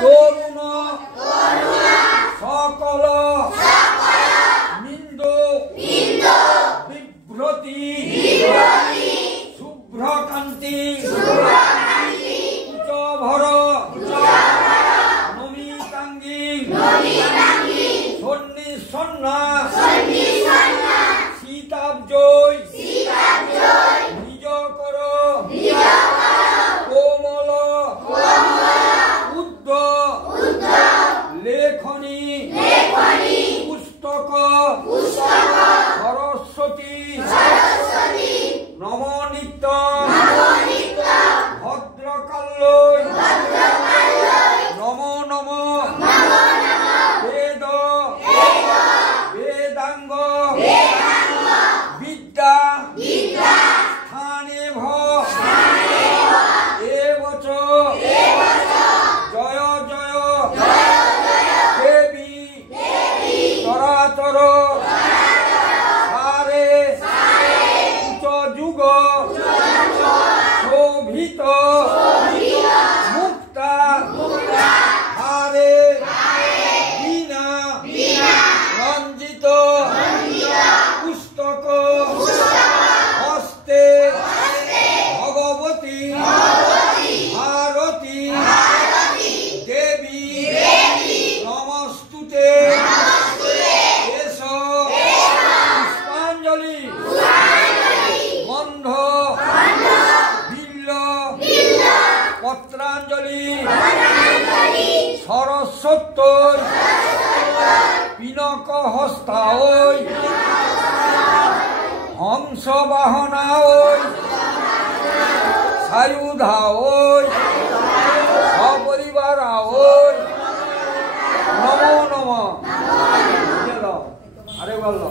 তরুণ সকল নিন্দু বিভ্রতি শুভ্রকান্তি উচ্চভর নমিতাঙ্গী সন্নিসন্না সীতাব্জয় নিজ কর কোমল উদ্ধ লেখনী পুস্তক সরস্বতী নমনিত্য ভদ্রকাল্যৈ নমো নমো বেদ বেদাঙ্গ বিদ্যা স্থানেভ এবচ জয় জয় দেবী তরাতর সারে উচ্চ যুগ শোভিত মুক্তা হারে বীণা রঞ্জিত পুস্তক হস্তে ভগবতী ভারতী দেবী নমস্তুতে এস পুষ্পাঞ্জলি গন্ধ বিল্ল পত্রাঞ্জলি সরস্বত্যৈ পিনক হস্তায় হংস বাহনায় সায়ুধায় সপরিবারায় নমো নমঃ। আরে বললো